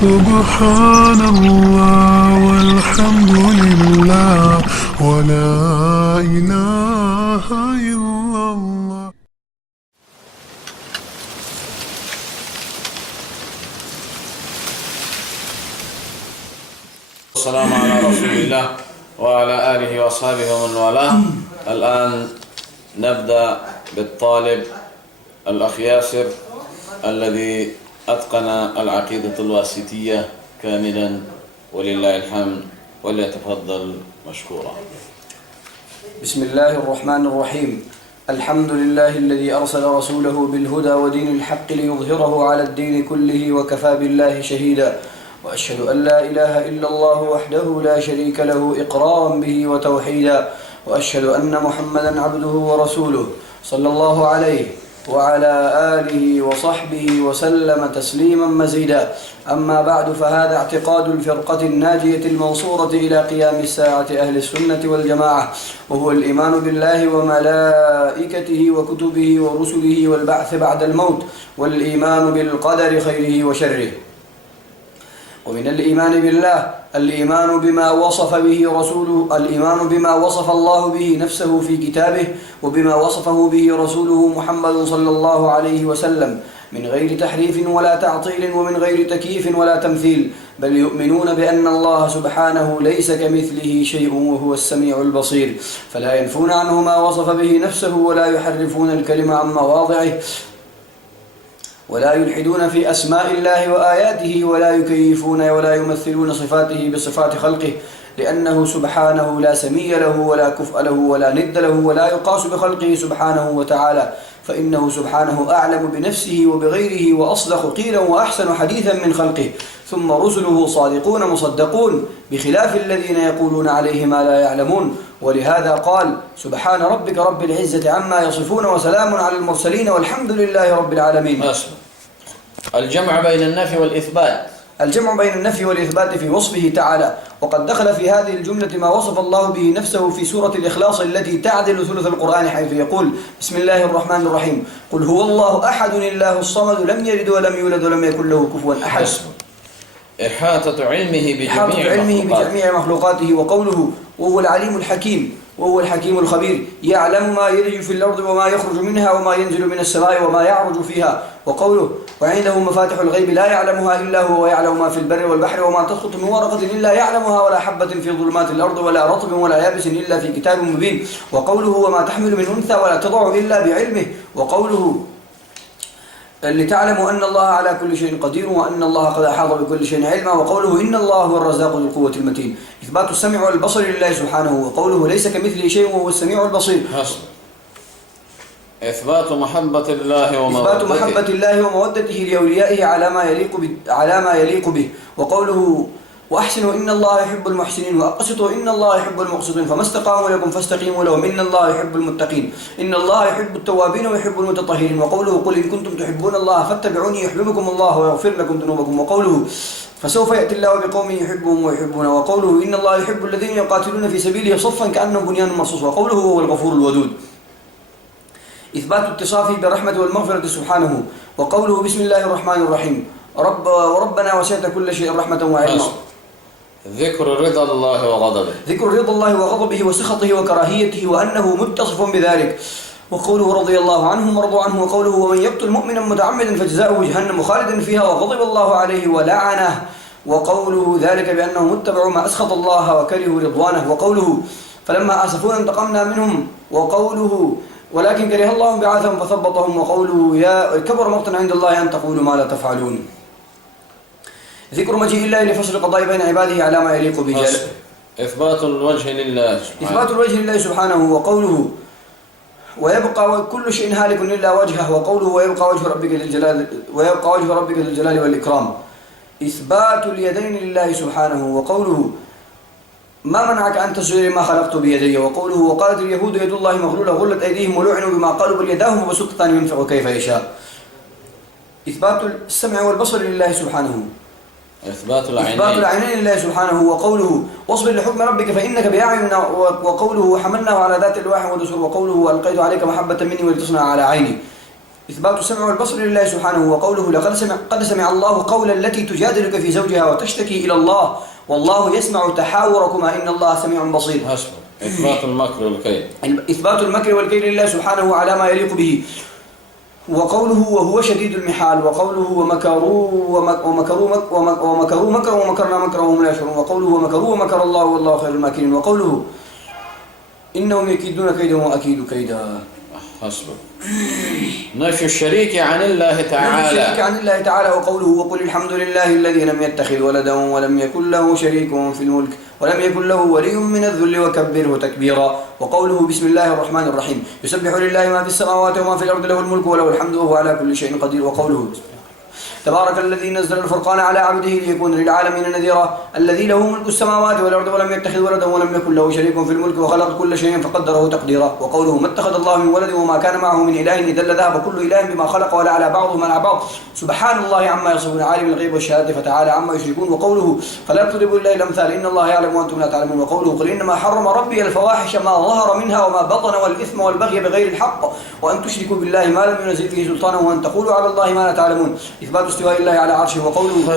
سبحان الله والحمد لله ولا إله إلا الله. السلام على رسول الله وعلى آله وأصحابه ومن والاه. الآن نبدأ بالطالب الأخ ياسر الذي أتقن العقيدة الواسطية كاملا ولله الحمد، وليتفضل مشكورا. بسم الله الرحمن الرحيم. الحمد لله الذي أرسل رسوله بالهدى ودين الحق ليظهره على الدين كله وكفى بالله شهيدا، وأشهد أن لا إله إلا الله وحده لا شريك له إقرارا به وتوحيدا، وأشهد أن محمدا عبده ورسوله صلى الله عليه وعلى آله وصحبه وسلم تسليما مزيدا. أما بعد، فهذا اعتقاد الفرقة الناجية المنصورة إلى قيام الساعة أهل السنة والجماعة، وهو الإيمان بالله وملائكته وكتبه ورسله والبعث بعد الموت، والإيمان بالقدر خيره وشره. ومن الإيمان بالله الإيمان بما وصف به رسوله، الإيمان بما وصف الله به نفسه في كتابه، وبما وصفه به رسوله محمد صلى الله عليه وسلم، من غير تحريف ولا تعطيل ومن غير تكييف ولا تمثيل، بل يؤمنون بأن الله سبحانه ليس كمثله شيء وهو السميع البصير، فلا ينفون عنه ما وصف به نفسه ولا يحرفون الكلمة عن مواضعه ولا يلحدون في أسماء الله وآياته ولا يكيفون ولا يمثلون صفاته بصفات خلقه، لأنه سبحانه لا سمي له ولا كفء له ولا ند له ولا يقاس بخلقه سبحانه وتعالى، فإنه سبحانه أعلم بنفسه وبغيره وأصدق قيلا وأحسن حديثا من خلقه. ثم رسله صادقون مصدقون، بخلاف الذين يقولون عليه ما لا يعلمون. ولهذا قال: سبحان ربك رب العزة عما يصفون وسلام على المرسلين والحمد لله رب العالمين. الجمع بين النفي والإثبات. الجمع بين النفي والإثبات في وصفه تعالى، وقد دخل في هذه الجملة ما وصف الله به نفسه في سورة الإخلاص التي تعدل ثلث القرآن، حيث يقول: بسم الله الرحمن الرحيم: قل هو الله أحد الله الصمد لم يلد ولم يولد ولم يكن له كفوا أحد. إحاطة علمه بجميع مخلوقاته. وقوله: وهو العليم الحكيم، وهو الحكيم الخبير، يعلم ما يلج في الأرض وما يخرج منها وما ينزل من السماء وما يعرج فيها. وقوله: وعنده مفاتح الغيب لا يعلمها إلا هو، ويعلم ما في البر والبحر وما تسقط من ورقة إلا يعلمها ولا حبة في ظلمات الأرض ولا رطب ولا يابس إلا في كتاب مبين. وقوله: وما تحمل من أنثى ولا تضع إلا بعلمه. وقوله: لتعلموا أن الله على كل شيء قدير وأن الله قد أحاط بكل شيء علما. وقوله: إن الله هو الرزاق ذو القوة المتين. إثبات السمع والبصر لله سبحانه. وقوله: ليس كمثله شيء وهو السميع البصير. إثبات محبة الله ومودته لأوليائه على ما يليق به. وقوله: وأحسنوا إن الله يحب المحسنين وأقسطوا إن الله يحب المقسطين، فما استقاموا لكم فاستقيموا لهم إن الله يحب المتقين إن الله يحب التوابين ويحب المتطهرين. وقوله: قل إن كنتم تحبون الله فاتبعوني يحببكم الله ويغفر لكم ذنوبكم. وقوله: فسوف يأتي الله بقوم يحبهم ويحبونه. وقوله: إن الله يحب الذين يقاتلون في سبيله صفا كأنهم بنيان مرصوص. وقوله: هو الغفور الودود. إثبات اتصافه بالرحمة والمغفرة سبحانه. وقوله: بسم الله الرحمن الرحيم: وربنا وسعت كل شيء رحمة وعلما. ذكر رضا الله وغضبه وسخطه وكراهيته وأنه متصف بذلك. وقوله: رضي الله عنهم ورضوا عنه. وقوله: ومن يقتل مؤمنا متعمدا فجزاؤه جهنم خالدا فيها وغضب الله عليه ولعنه. وقوله: ذلك بأنهم اتبعوا ما أسخط الله وكرهوا رضوانه. وقوله: فلما آسفونا انتقمنا منهم. وقوله: ولكن كره الله بعاثهم فثبطهم. وقوله: يا كبر مقتا عند الله أن تقولوا ما لا تفعلون. ذكر مجيء الله لفصل القضاء بين عباده على ما يليق به. إثبات الوجه لله سبحانه. وقوله: ويبقى كل شيء هالك إلا وجهه. وقوله: ويبقى وجه ربك ذو الجلال والإكرام. إثبات اليدين لله سبحانه. وقوله: ما منعك أن تسجد ما خلقت بيدي. وقوله: وقالت اليهود يد الله مغلولة غلت أيديهم ولعنوا بما قالوا بل يداه مبسوطتان ينفق كيف يشاء. إثبات السمع والبصر لله سبحانه. إثبات العينين لله سبحانه. وقوله: واصبر لحكم ربك فإنك بأعيننا. وقوله: وحملناه على ذات الألواح والدسر. وقوله: وألقيت عليك محبة مني ولتصنع على عيني. إثبات السمع والبصر لله سبحانه وقوله قد سمع الله قول التي تجادلك في زوجها وتشتكي إلى الله والله يسمع تحاوركما إن الله سميع بصير. إثبات المكر والكيد. إثبات المكر والكيد لله سبحانه على ما يليق به. وقوله وهو شديد المحال وقوله ومكروا مكرا ومكرنا مكرا وهم لا يشعرون وقوله ومكروا ومكر الله والله خير الماكرين وقوله إنهم يكيدون كيدا وأكيد كيدا. حسبك. نفي الشريك عن الله تعالى. نفي الشريك عن الله تعالى وقوله وقل الحمد لله الذي لم يتخذ ولدا ولم يكن له شريك في الملك ولم يكن له ولي من الذل وكبره تكبيرا. وقوله بسم الله الرحمن الرحيم يسبح لله ما في السماوات وما في الأرض له الملك وله الحمد وهو على كل شيء قدير. وقوله تبارك الذي نزل الفرقان على عبده ليكون للعالمين نذيرا الذي له ملك السماوات والأرض ولم يتخذ ولدا ولم يكن له شريك في الملك وخلق كل شيء فقدره تقديرا. وقوله ما اتخذ الله من ولد وما كان معه من إله إذا لذهب كل إله بما خلق ولا على بعضهم على بعض سبحان الله عما يصفون عالم الغيب والشهادة فتعالى عما يشركون. وقوله فلا تضربوا لله الأمثال إن الله يعلم وأنتم لا تعلمون. وقوله قل إنما حرم ربي الفواحش ما ظهر منها وما بطن والإثم والبغي بغير الحق وأن تشركوا بالله ما لم ينزل فيه سلطانا وأن تقولوا على الله ما لا تعلمون. إثبات استواء الله على عرشه. وقوله